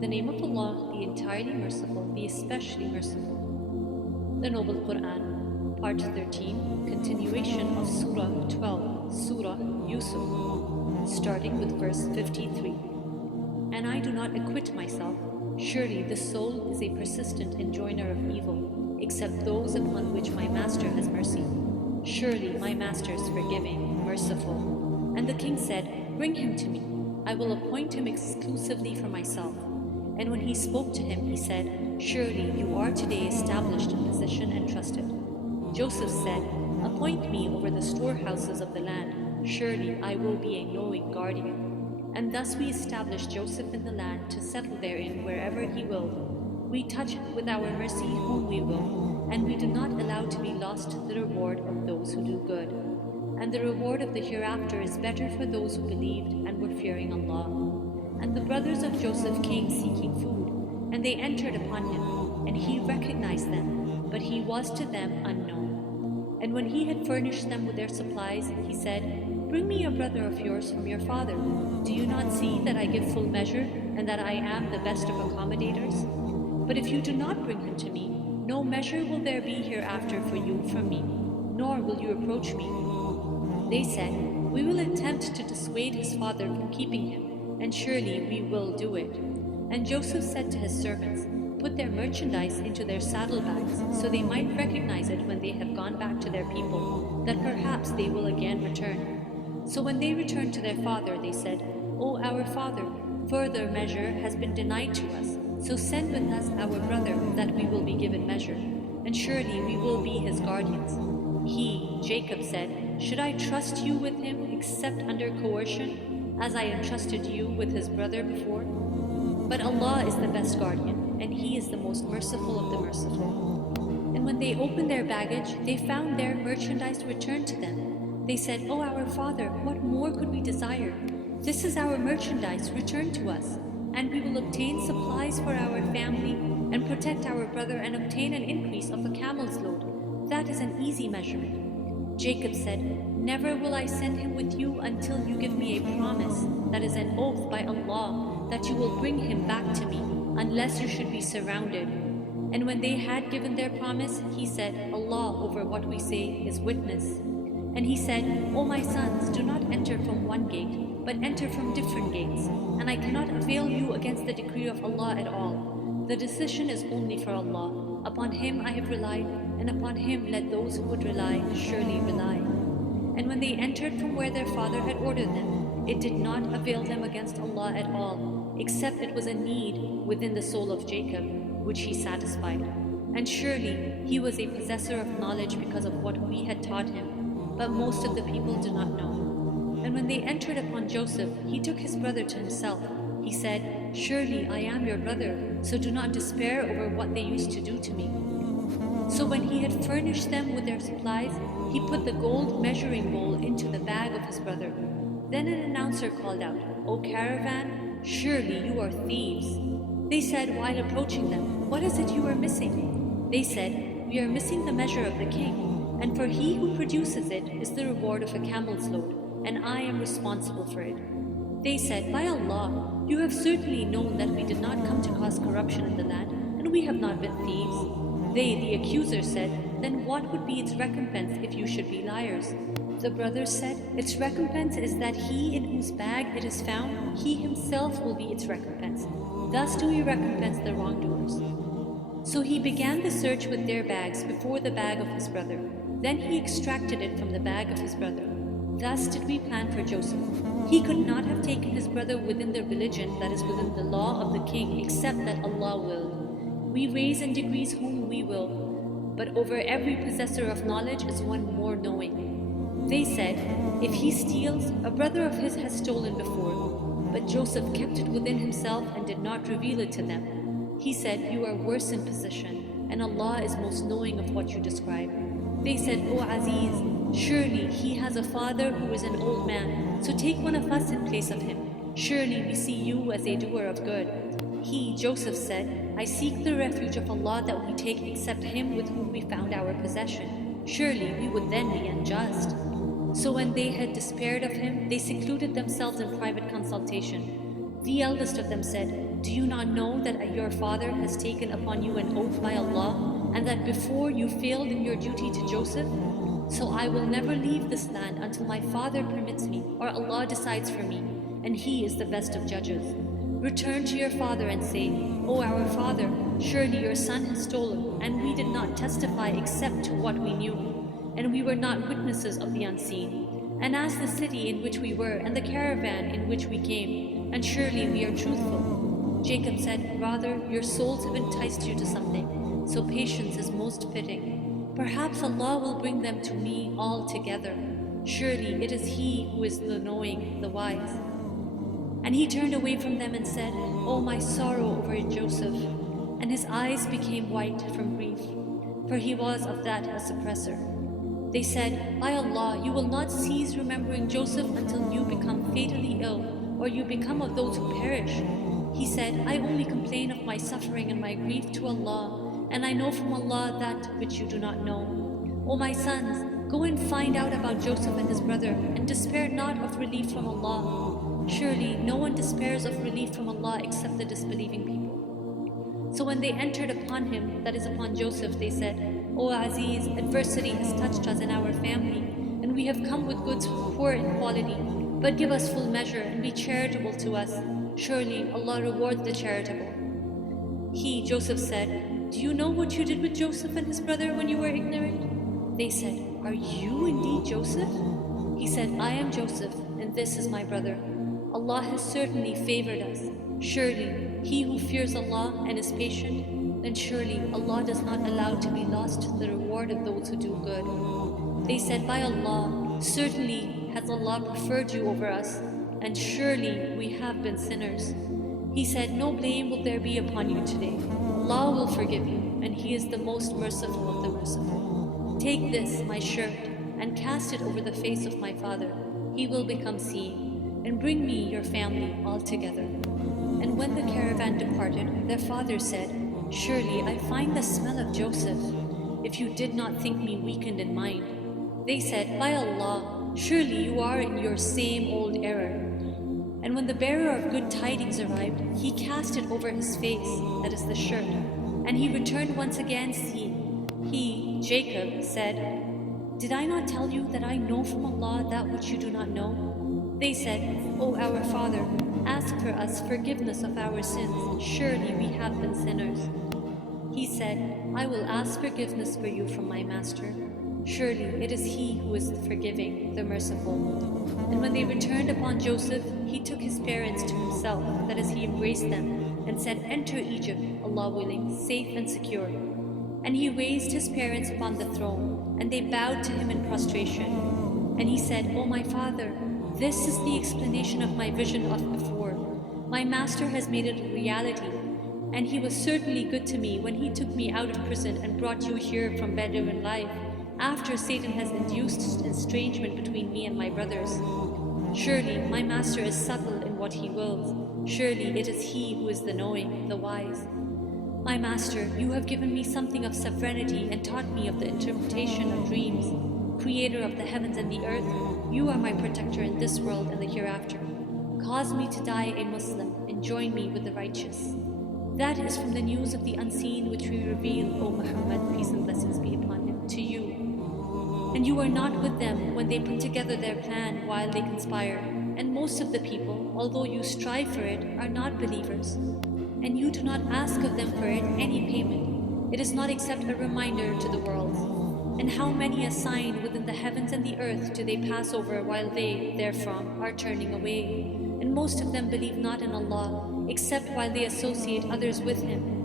the name of Allah, the entirely merciful, the especially merciful. The Noble Qur'an, Part 13, continuation of Surah 12, Surah Yusuf, starting with verse 53. And I do not acquit myself. Surely the soul is a persistent enjoiner of evil, except those upon which my master has mercy. Surely my master is forgiving, merciful. And the king said, Bring him to me. I will appoint him exclusively for myself. And when he spoke to him, he said, Surely you are today established in position and trusted. Joseph said, Appoint me over the storehouses of the land. Surely I will be a knowing guardian. And thus we established Joseph in the land to settle therein wherever he willed. We touch with our mercy whom we will, and we do not allow to be lost the reward of those who do good. And the reward of the hereafter is better for those who believed and were fearing Allah. And the brothers of Joseph came seeking food, and they entered upon him, and he recognized them, but he was to them unknown. And when he had furnished them with their supplies, he said, Bring me a brother of yours from your father. Do you not see that I give full measure, and that I am the best of accommodators? But if you do not bring him to me, no measure will there be hereafter for you from me, nor will you approach me. They said, We will attempt to dissuade his father from keeping him, and surely we will do it. And Joseph said to his servants, Put their merchandise into their saddlebags, so they might recognize it when they have gone back to their people, that perhaps they will again return. So when they returned to their father, they said, O our father, further measure has been denied to us, so send with us our brother, that we will be given measure, and surely we will be his guardians. He, Jacob, said, Should I trust you with him except under coercion, as I entrusted you with his brother before? But Allah is the best guardian, and He is the most merciful of the merciful. And when they opened their baggage, they found their merchandise returned to them. They said, O our father, what more could we desire? This is our merchandise, returned to us, and we will obtain supplies for our family, and protect our brother, and obtain an increase of a camel's load. That is an easy measurement. Jacob said, Never will I send him with you until you give me a promise, that is an oath by Allah, that you will bring him back to me, unless you should be surrounded. And when they had given their promise, he said, Allah over what we say is witness. And he said, O my sons, do not enter from one gate, but enter from different gates, and I cannot avail you against the decree of Allah at all. The decision is only for Allah. Upon Him I have relied, and upon Him let those who would rely surely rely. And when they entered from where their father had ordered them, it did not avail them against Allah at all, except it was a need within the soul of Jacob, which he satisfied. And surely he was a possessor of knowledge because of what we had taught him, but most of the people do not know. And when they entered upon Joseph, he took his brother to himself. He said, Surely I am your brother, so do not despair over what they used to do to me. So when he had furnished them with their supplies, he put the gold measuring bowl into the bag of his brother. Then an announcer called out, O caravan, surely you are thieves. They said while approaching them, What is it you are missing? They said, We are missing the measure of the king, and for he who produces it is the reward of a camel's load, and I am responsible for it. They said, By Allah, you have certainly known that we did not come to cause corruption in the land, and we have not been thieves. They, the accusers, said, Then what would be its recompense if you should be liars? The brothers said, Its recompense is that he in whose bag it is found, he himself will be its recompense. Thus do we recompense the wrongdoers. So he began the search with their bags before the bag of his brother. Then he extracted it from the bag of his brother. Thus did we plan for Joseph. He could not have taken his brother within the religion that is within the law of the king, except that Allah willed. We raise and decrease whom we will, but over every possessor of knowledge is one more knowing. They said, If he steals, a brother of his has stolen before. But Joseph kept it within himself and did not reveal it to them. He said, You are worse in position, and Allah is most knowing of what you describe. They said, O Aziz, surely he has a father who is an old man, so take one of us in place of him. Surely we see you as a doer of good. He, Joseph, said, I seek the refuge of Allah that we take except him with whom we found our possession. Surely we would then be unjust. So when they had despaired of him, they secluded themselves in private consultation. The eldest of them said, "Do you not know that your father has taken upon you an oath by Allah, and that before you failed in your duty to Joseph? So I will never leave this land until my father permits me, or Allah decides for me, and He is the best of judges. Return to your father and say, 'O our father, surely your son has stolen, and we did not testify except to what we knew, and we were not witnesses of the unseen. And as the city in which we were, and the caravan in which we came, and surely we are truthful.' Jacob said, 'Rather, your souls have enticed you to something, so patience is most fitting. Perhaps Allah will bring them to me all together. Surely it is He who is the knowing, the wise.' And he turned away from them and said, 'O my sorrow over Joseph.' And his eyes became white from grief, for he was of that a suppressor. They said, 'By Allah, you will not cease remembering Joseph until you become fatally ill, or you become of those who perish.' He said, 'I only complain of my suffering and my grief to Allah, and I know from Allah that which you do not know. O my sons, go and find out about Joseph and his brother, and despair not of relief from Allah. Surely no one despairs of relief from Allah except the disbelieving people.' So when they entered upon him, that is upon Joseph, they said, 'O Aziz, adversity has touched us in our family, and we have come with goods poor in quality, but give us full measure and be charitable to us. Surely Allah rewards the charitable.' He, Joseph, said, 'Do you know what you did with Joseph and his brother when you were ignorant?' They said, 'Are you indeed Joseph?' He said, 'I am Joseph, and this is my brother. Allah has certainly favored us. Surely he who fears Allah and is patient, then surely Allah does not allow to be lost the reward of those who do good.' They said, 'By Allah, certainly has Allah preferred you over us, and surely we have been sinners.' He said, 'No blame will there be upon you today. Allah will forgive you, and He is the most merciful of the merciful. Take this, my shirt, and cast it over the face of my father. He will become seeing, and bring me your family all together.' And when the caravan departed, their father said, 'Surely I find the smell of Joseph, if you did not think me weakened in mind.' They said, 'By Allah, surely you are in your same old error.' And when the bearer of good tidings arrived, he cast it over his face, that is the shirt, and he returned once again seeing. He, Jacob, said, 'Did I not tell you that I know from Allah that which you do not know?' They said, 'O our father, ask for us forgiveness of our sins. Surely we have been sinners.' He said, 'I will ask forgiveness for you from my master. Surely it is He who is the forgiving, the merciful.' And when they returned upon Joseph, he took his parents to himself, that is, he embraced them, and said, 'Enter Egypt, Allah willing, safe and secure.' And he raised his parents upon the throne, and they bowed to him in prostration. And he said, 'O my father, this is the explanation of my vision of before. My master has made it a reality, and he was certainly good to me when he took me out of prison and brought you here from Bedouin life, after Satan has induced estrangement between me and my brothers. Surely my master is subtle in what he wills. Surely it is he who is the knowing, the wise. My master, you have given me something of sovereignty and taught me of the interpretation of dreams. Creator of the heavens and the earth, you are my protector in this world and the hereafter. Cause me to die a Muslim and join me with the righteous. That is from the news of the unseen which we reveal, O Muhammad, peace and blessings be upon him, to you. And you are not with them when they put together their plan while they conspire. And most of the people, although you strive for it, are not believers. And you do not ask of them for it any payment. It is not except a reminder to the world. And how many a sign within the heavens and the earth do they pass over while they, therefrom, are turning away? And most of them believe not in Allah, except while they associate others with Him.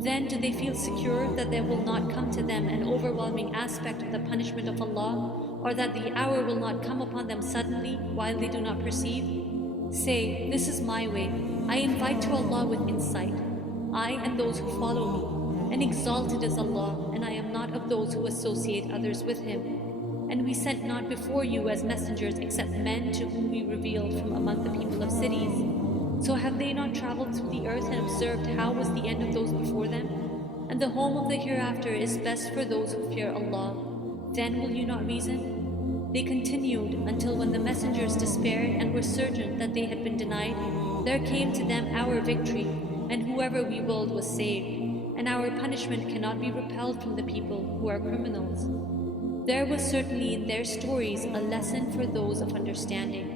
Then do they feel secure that there will not come to them an overwhelming aspect of the punishment of Allah, or that the hour will not come upon them suddenly while they do not perceive? Say, this is my way. I invite to Allah with insight, I and those who follow me. And exalted is Allah, and I am not of those who associate others with Him. And we sent not before you as messengers except men to whom we revealed from among the people of cities. So have they not traveled through the earth and observed how was the end of those before them? And the home of the hereafter is best for those who fear Allah. Then will you not reason? They continued until when the messengers despaired and were certain that they had been denied, There came to them our victory, and whoever we willed was saved, and our punishment cannot be repelled from the people who are criminals. There was certainly in their stories a lesson for those of understanding.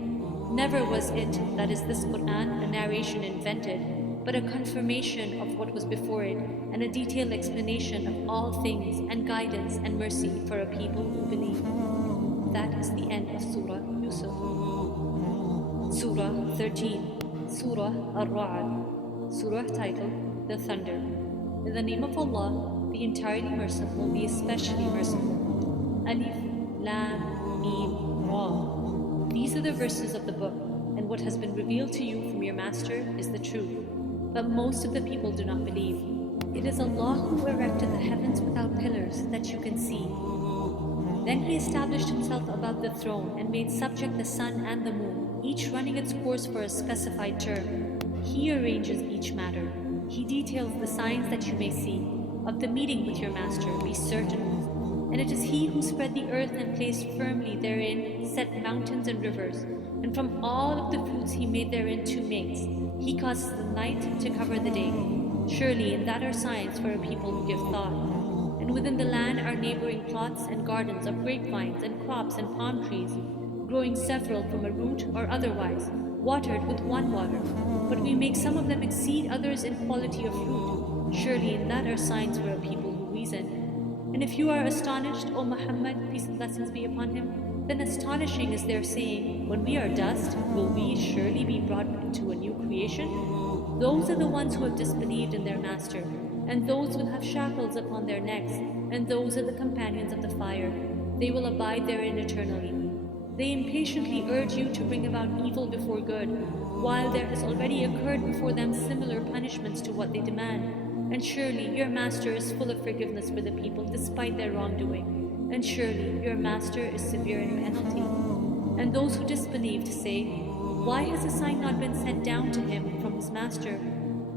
Never was it, that is this Qur'an, a narration invented, but a confirmation of what was before it, and a detailed explanation of all things, and guidance and mercy for a people who believe. That is the end of Surah Yusuf. Surah 13, Surah Ar-Ra'd, Surah titled The Thunder. In the name of Allah, the entirely merciful, the especially merciful. Alif, Lam, Mim, Ra. These are the verses of the book, and what has been revealed to you from your master is the truth. But most of the people do not believe. It is Allah who erected the heavens without pillars that you can see. Then He established Himself above the throne and made subject the sun and the moon, each running its course for a specified term. He arranges each matter. He details the signs that you may see. Of the meeting with your master, be certain. And it is He who spread the earth and placed firmly therein set mountains and rivers, and from all of the fruits He made therein two mates. He causes the night to cover the day. Surely in that are signs for a people who give thought. And within the land are neighboring plots and gardens of grapevines and crops and palm trees, growing several from a root or otherwise, watered with one water. But we make some of them exceed others in quality of fruit. Surely in that are signs for a people who reason. And if you are astonished, O Muhammad, peace and blessings be upon him, then astonishing is their saying, when we are dust, will we surely be brought into a new creation? Those are the ones who have disbelieved in their master, and those will have shackles upon their necks, and those are the companions of the fire. They will abide therein eternally. They impatiently urge you to bring about evil before good, while there has already occurred before them similar punishments to what they demand. And surely your master is full of forgiveness for the people despite their wrongdoing. And surely your master is severe in penalty. And those who disbelieved say, why has a sign not been sent down to him from his master?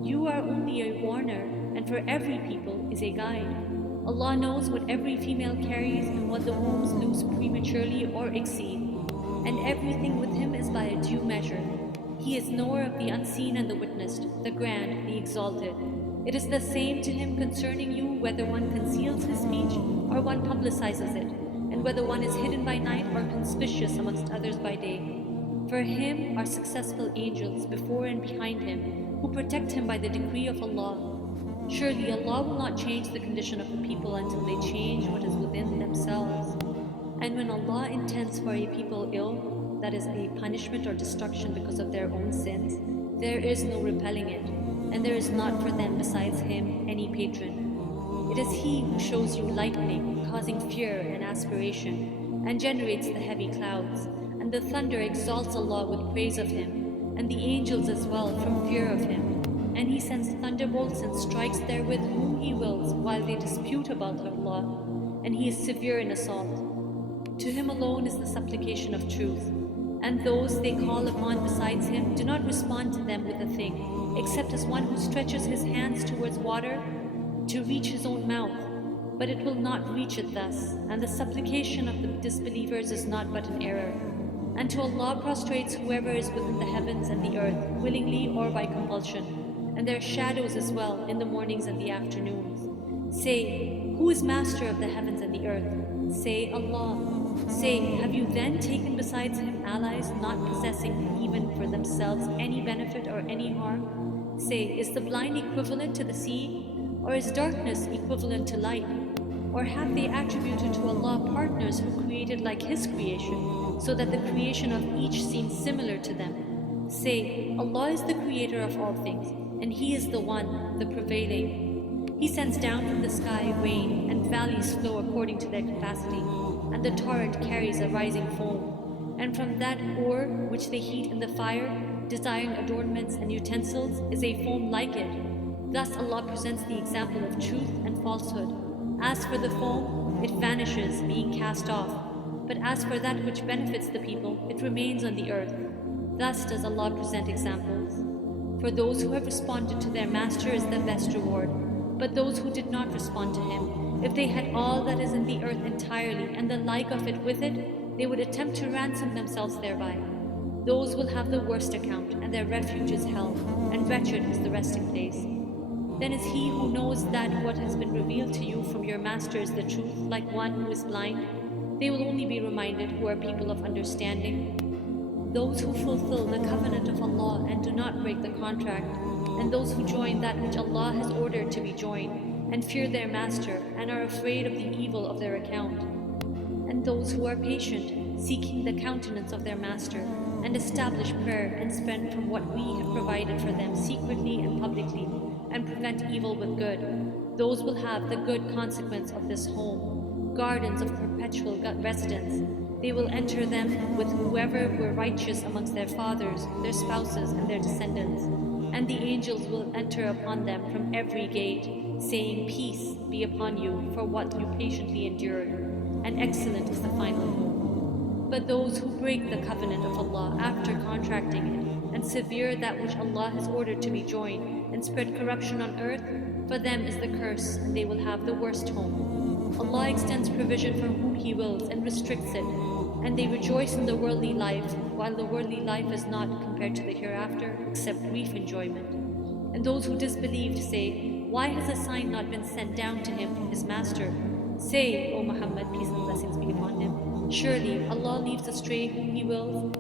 You are only a warner, and for every people is a guide. Allah knows what every female carries and what the wombs lose prematurely or exceed. And everything with Him is by a due measure. He is knower of the unseen and the witnessed, the grand, the exalted. It is the same to Him concerning you whether one conceals His speech or one publicizes it, and whether one is hidden by night or conspicuous amongst others by day. For Him are successful angels before and behind Him, who protect Him by the decree of Allah. Surely Allah will not change the condition of the people until they change what is within themselves. And when Allah intends for a people ill, that is a punishment or destruction because of their own sins, there is no repelling it, and there is not for them besides Him any patron. It is He who shows you lightning, causing fear and aspiration, and generates the heavy clouds, and the thunder exalts Allah with praise of Him, and the angels as well from fear of Him. And He sends thunderbolts and strikes therewith whom He wills while they dispute about Allah, and He is severe in assault. To Him alone is the supplication of truth, and those they call upon besides Him do not respond to them with a thing, except as one who stretches his hands towards water to reach his own mouth, but it will not reach it thus, and the supplication of the disbelievers is not but an error. And to Allah prostrates whoever is within the heavens and the earth, willingly or by compulsion, and their shadows as well in the mornings and the afternoons. Say, who is master of the heavens and the earth? Say, Allah. Say, have you then taken besides Him allies not possessing even for themselves any benefit or any harm? Say, is the blind equivalent to the sea? Or is darkness equivalent to light? Or have they attributed to Allah partners who created like His creation, so that the creation of each seems similar to them? Say, Allah is the creator of all things, and He is the one, the prevailing. He sends down from the sky rain, and valleys flow according to their capacity, and the torrent carries a rising foam. And from that ore which they heat in the fire, desiring adornments and utensils, is a foam like it. Thus Allah presents the example of truth and falsehood. As for the foam, it vanishes, being cast off. But as for that which benefits the people, it remains on the earth. Thus does Allah present examples. For those who have responded to their master is the best reward. But those who did not respond to him, if they had all that is in the earth entirely and the like of it with it, they would attempt to ransom themselves thereby. Those will have the worst account, and their refuge is hell, and wretched is the resting place. Then is he who knows that what has been revealed to you from your master is the truth, like one who is blind? They will only be reminded who are people of understanding. Those who fulfill the covenant of Allah and do not break the contract, and those who join that which Allah has ordered to be joined, and fear their master, and are afraid of the evil of their account. And those who are patient, seeking the countenance of their master, and establish prayer and spend from what we have provided for them secretly and publicly, and prevent evil with good, those will have the good consequence of this home, gardens of perpetual residence. They will enter them with whoever were righteous amongst their fathers, their spouses, and their descendants. And the angels will enter upon them from every gate, saying, Peace be upon you for what you patiently endured, and excellent is the final home. But those who break the covenant of Allah after contracting it, and sever that which Allah has ordered to be joined, and spread corruption on earth, for them is the curse, and they will have the worst home. Allah extends provision for whom He wills and restricts it, and they rejoice in the worldly life, while the worldly life is not, compared to the hereafter, except brief enjoyment. And those who disbelieved say, Why has a sign not been sent down to him from his master? Say, O Muhammad, peace and blessings be upon him, surely Allah leaves astray whom He wills,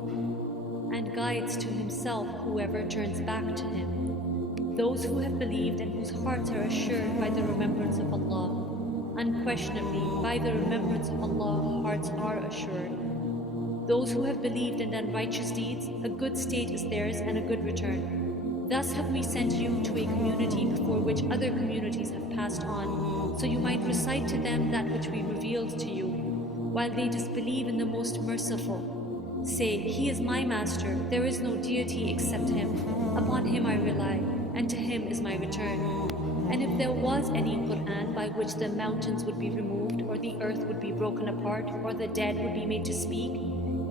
and guides to Himself whoever turns back to Him. Those who have believed and whose hearts are assured by the remembrance of Allah, unquestionably, by the remembrance of Allah, hearts are assured. Those who have believed and done righteous deeds, a good state is theirs and a good return. Thus have we sent you to a community before which other communities have passed on, so you might recite to them that which we revealed to you, while they disbelieve in the Most Merciful. Say, He is my Master, there is no deity except Him. Upon Him I rely, and to Him is my return. And if there was any Qur'an by which the mountains would be removed, or the earth would be broken apart, or the dead would be made to speak,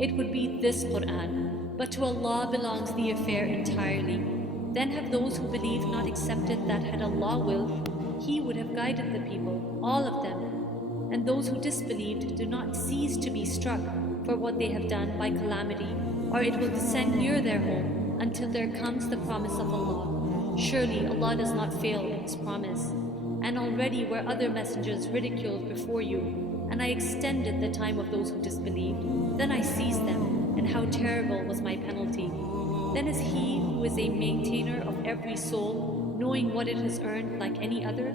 it would be this Qur'an. But to Allah belongs the affair entirely. Then have those who believed not accepted that had Allah willed, He would have guided the people, all of them. And those who disbelieved do not cease to be struck for what they have done by calamity, or it will descend near their home until there comes the promise of Allah. Surely Allah does not fail in His promise. And already were other messengers ridiculed before you, and I extended the time of those who disbelieved. Then I seized them, and how terrible was my penalty. Then is He who is a maintainer of every soul, knowing what it has earned like any other?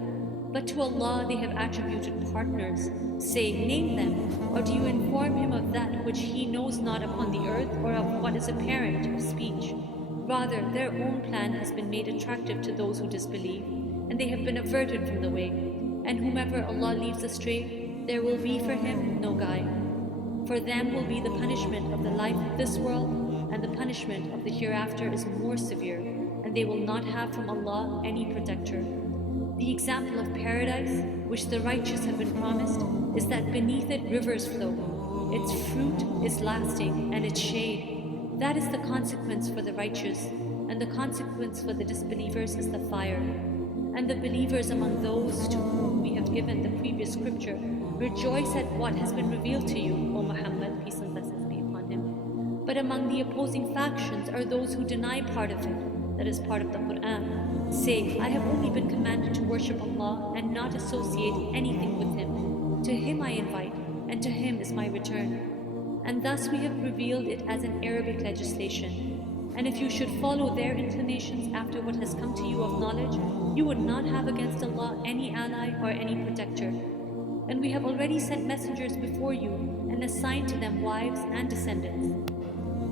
But to Allah they have attributed partners. Say, name them, or do you inform Him of that which He knows not upon the earth, or of what is apparent of speech? Rather, their own plan has been made attractive to those who disbelieve, and they have been averted from the way. And whomever Allah leaves astray, there will be for him no guide. For them will be the punishment of the life of this world, and the punishment of the hereafter is more severe, and they will not have from Allah any protector. The example of paradise, which the righteous have been promised, is that beneath it rivers flow. Its fruit is lasting, and its shade. That is the consequence for the righteous, and the consequence for the disbelievers is the fire. And the believers among those to whom we have given the previous scripture rejoice at what has been revealed to you, O Muhammad, peace and blessings be upon him. But among the opposing factions are those who deny part of it, that is part of the Qur'an. Say, I have only been commanded to worship Allah and not associate anything with Him. To Him I invite, and to Him is my return. And thus we have revealed it as an Arabic legislation. And if you should follow their inclinations after what has come to you of knowledge, you would not have against Allah any ally or any protector. And we have already sent messengers before you and assigned to them wives and descendants.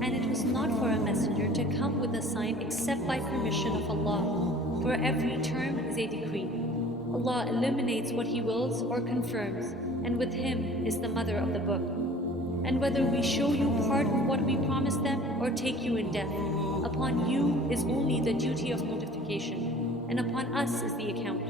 And it was not for a messenger to come with a sign except by permission of Allah. For every term is a decree. Allah eliminates what He wills or confirms, and with Him is the mother of the book. And whether we show you part of what we promised them or take you in death, upon you is only the duty of notification, and upon us is the account.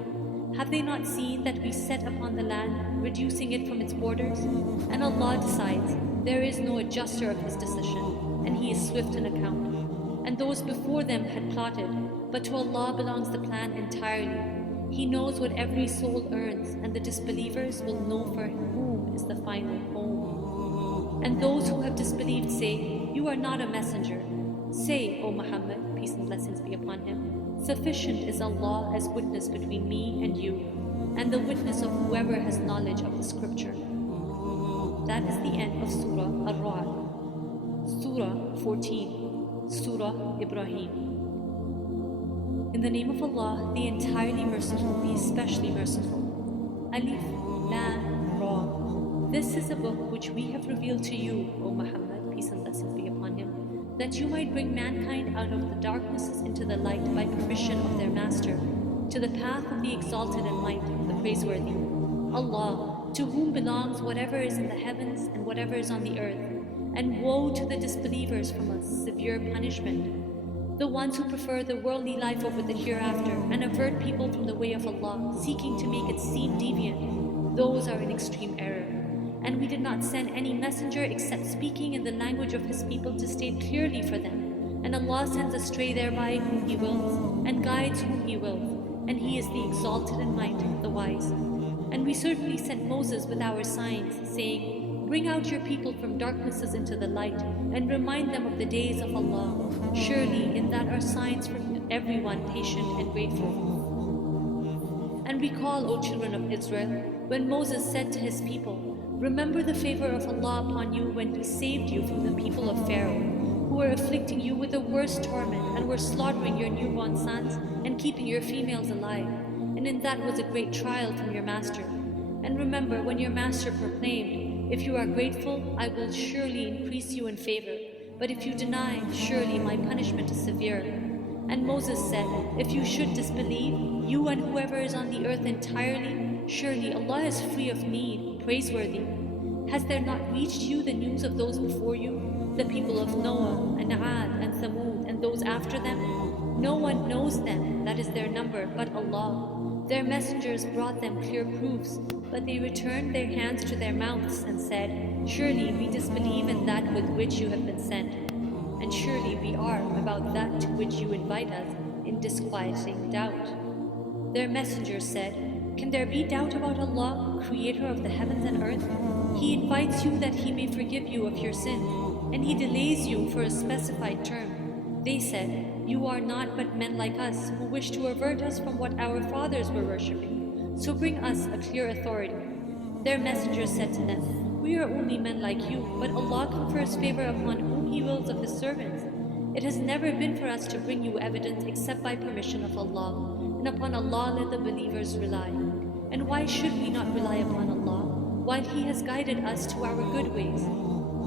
Have they not seen that we set upon the land, reducing it from its borders? And Allah decides, there is no adjuster of His decision, and He is swift in account. And those before them had plotted, but to Allah belongs the plan entirely. He knows what every soul earns, and the disbelievers will know for whom is the final home. And those who have disbelieved say, you are not a messenger. Say, O Muhammad, peace and blessings be upon him, sufficient is Allah as witness between me and you, and the witness of whoever has knowledge of the scripture. That is the end of Surah Ar-Ra'd. Surah 14, Surah Ibrahim. In the name of Allah, the entirely merciful, the especially merciful. Alif, Lam, Ra. This is a book which we have revealed to you, O Muhammad, peace and blessings be upon him, that you might bring mankind out of the darknesses into the light by permission of their master, to the path of the exalted and might, the praiseworthy. Allah, to whom belongs whatever is in the heavens and whatever is on the earth, and woe to the disbelievers from a severe punishment. The ones who prefer the worldly life over the hereafter and avert people from the way of Allah, seeking to make it seem deviant, those are in extreme error. And we did not send any messenger except speaking in the language of his people to state clearly for them. And Allah sends astray thereby whom He wills, and guides whom He wills, and He is the exalted in might, the wise. And we certainly sent Moses with our signs, saying, bring out your people from darknesses into the light, and remind them of the days of Allah. Surely in that are signs for everyone patient and grateful. And recall, O children of Israel, when Moses said to his people, remember the favor of Allah upon you when He saved you from the people of Pharaoh, who were afflicting you with the worst torment and were slaughtering your newborn sons and keeping your females alive. And in that was a great trial from your master. And remember when your master proclaimed, if you are grateful, I will surely increase you in favor. But if you deny, surely my punishment is severe. And Moses said, if you should disbelieve, you and whoever is on the earth entirely, surely Allah is free of need, praiseworthy. Has there not reached you the news of those before you, the people of Noah and Ad and Thamud and those after them? No one knows them, that is their number, but Allah. Their messengers brought them clear proofs, but they returned their hands to their mouths and said, surely we disbelieve in that with which you have been sent. And surely we are about that to which you invite us in disquieting doubt. Their messengers said, can there be doubt about Allah, creator of the heavens and earth? He invites you that He may forgive you of your sins, and He delays you for a specified term. They said, you are not but men like us, who wish to avert us from what our fathers were worshipping. So bring us a clear authority. Their messengers said to them, we are only men like you, but Allah confers favor upon whom He wills of His servants. It has never been for us to bring you evidence except by permission of Allah, and upon Allah let the believers rely. And why should we not rely upon Allah, while He has guided us to our good ways?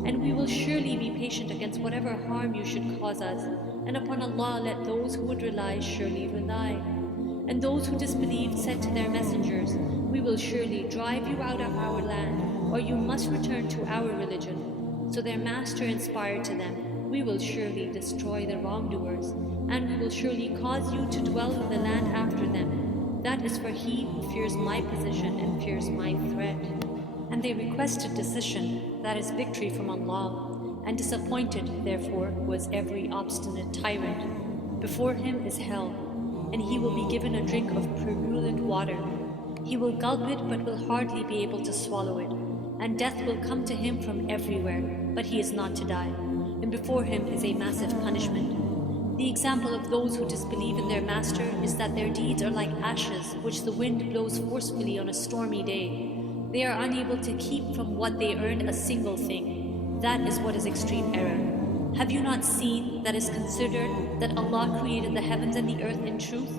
And we will surely be patient against whatever harm you should cause us, and upon Allah let those who would rely surely rely. And those who disbelieved said to their messengers, we will surely drive you out of our land, or you must return to our religion. So their master inspired to them, we will surely destroy the wrongdoers, and we will surely cause you to dwell in the land after them. That is for he who fears my position and fears my threat. And they requested decision, that is victory from Allah, and disappointed, therefore, was every obstinate tyrant. Before him is hell, and he will be given a drink of purulent water. He will gulp it but will hardly be able to swallow it, and death will come to him from everywhere, but he is not to die, and before him is a massive punishment. The example of those who disbelieve in their master is that their deeds are like ashes which the wind blows forcefully on a stormy day. They are unable to keep from what they earned a single thing. That is what is extreme error. Have you not seen that is considered that Allah created the heavens and the earth in truth?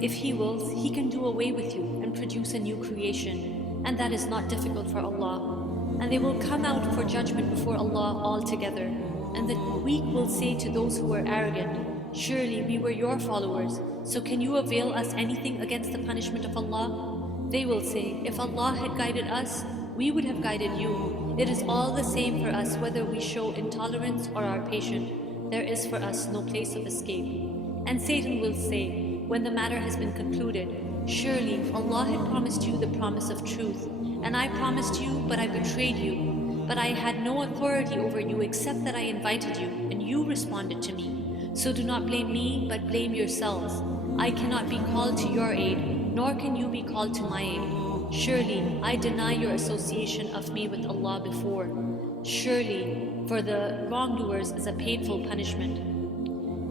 If He wills, He can do away with you and produce a new creation, and that is not difficult for Allah. And they will come out for judgment before Allah all together, and the weak will say to those who are arrogant, surely we were your followers, so can you avail us anything against the punishment of Allah? They will say, if Allah had guided us, we would have guided you. It is all the same for us whether we show intolerance or are patient. There is for us no place of escape. And Satan will say, when the matter has been concluded, surely Allah had promised you the promise of truth, and I promised you, but I betrayed you. But I had no authority over you except that I invited you, and you responded to me. So do not blame me, but blame yourselves. I cannot be called to your aid, nor can you be called to my aid. Surely I deny your association of me with Allah before. Surely, for the wrongdoers is a painful punishment.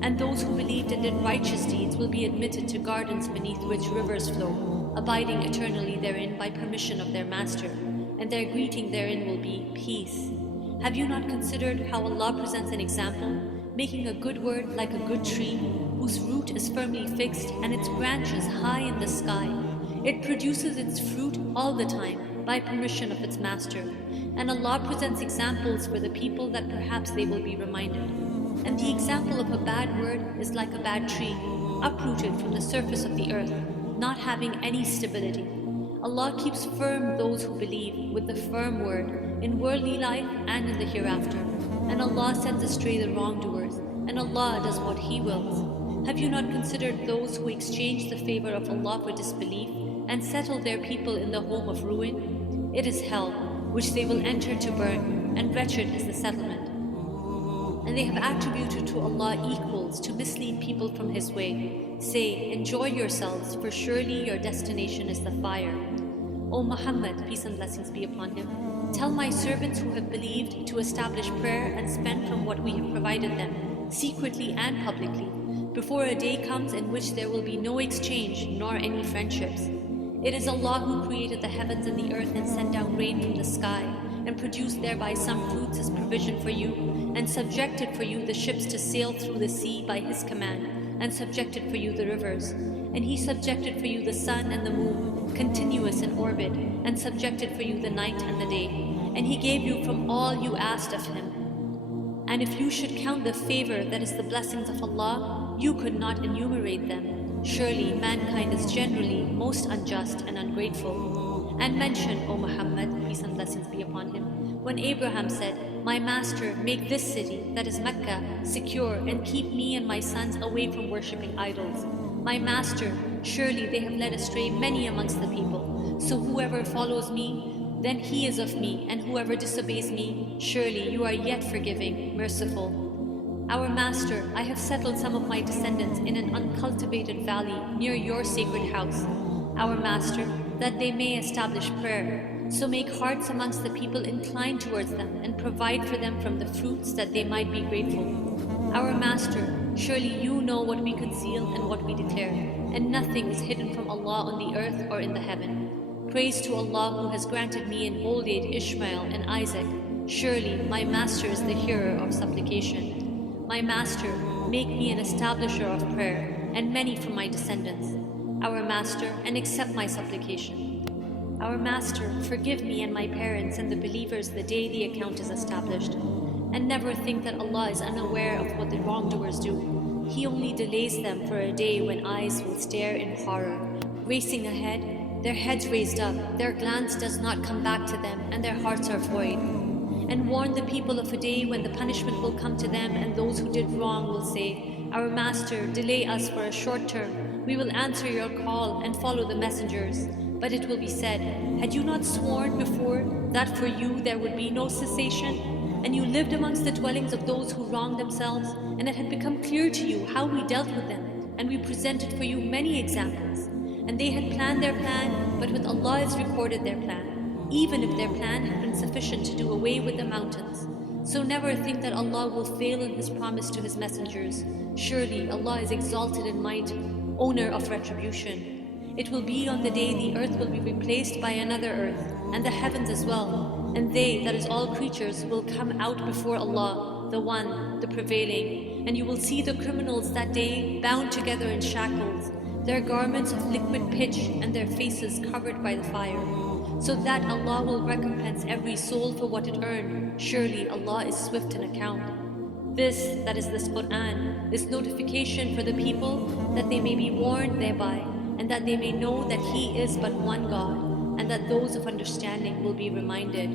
And those who believed and did righteous deeds will be admitted to gardens beneath which rivers flow, abiding eternally therein by permission of their master, and their greeting therein will be peace. Have you not considered how Allah presents an example, making a good word like a good tree, whose root is firmly fixed and its branches high in the sky? It produces its fruit all the time by permission of its master. And Allah presents examples for the people that perhaps they will be reminded. And the example of a bad word is like a bad tree, uprooted from the surface of the earth, not having any stability. Allah keeps firm those who believe with the firm word in worldly life and in the hereafter. And Allah sends astray the wrongdoers, and Allah does what He wills. Have you not considered those who exchange the favor of Allah for disbelief and settle their people in the home of ruin? It is hell, which they will enter to burn, and wretched is the settlement. And they have attributed to Allah equals to mislead people from His way. Say, enjoy yourselves, for surely your destination is the fire. O Muhammad, peace and blessings be upon him, tell my servants who have believed to establish prayer and spend from what we have provided them, secretly and publicly, before a day comes in which there will be no exchange nor any friendships. It is Allah who created the heavens and the earth and sent down rain from the sky, and produced thereby some fruits as provision for you, and subjected for you the ships to sail through the sea by His command, and subjected for you the rivers. And He subjected for you the sun and the moon, continuous in orbit, and subjected for you the night and the day. And He gave you from all you asked of Him. And if you should count the favor that is the blessings of Allah, you could not enumerate them. Surely mankind is generally most unjust and ungrateful. And mention, O Muhammad, peace and blessings be upon him, when Abraham said, my master, make this city, that is Mecca, secure, and keep me and my sons away from worshipping idols. My master, surely they have led astray many amongst the people. So whoever follows me, then he is of me, and whoever disobeys me, surely you are yet forgiving, merciful. Our master, I have settled some of my descendants in an uncultivated valley near your sacred house. Our master, that they may establish prayer. So make hearts amongst the people inclined towards them, and provide for them from the fruits that they might be grateful. Our master, surely you know what we conceal and what we declare, and nothing is hidden from Allah on the earth or in the heaven. Praise to Allah who has granted me in old age Ishmael and Isaac. Surely my master is the hearer of supplication. My master, make me an establisher of prayer, and many from my descendants. Our master, and accept my supplication. Our master, forgive me and my parents and the believers the day the account is established. And never think that Allah is unaware of what the wrongdoers do. He only delays them for a day when eyes will stare in horror, racing ahead, their heads raised up, their glance does not come back to them, and their hearts are void. And warn the people of a day when the punishment will come to them, and those who did wrong will say, our master, delay us for a short term. We will answer your call and follow the messengers. But it will be said, had you not sworn before that for you there would be no cessation? And you lived amongst the dwellings of those who wronged themselves, and it had become clear to you how we dealt with them, and we presented for you many examples. And they had planned their plan, but with Allah is recorded their plan, even if their plan had been sufficient to do away with the mountains. So never think that Allah will fail in His promise to His messengers. Surely Allah is exalted in might, owner of retribution. It will be on the day the earth will be replaced by another earth, and the heavens as well. And they, that is all creatures, will come out before Allah, the One, the Prevailing. And you will see the criminals that day bound together in shackles, their garments of liquid pitch, and their faces covered by the fire. So that Allah will recompense every soul for what it earned. Surely Allah is swift in account. This, that is this Qur'an, is notification for the people, that they may be warned thereby, and that they may know that He is but one God, and that those of understanding will be reminded.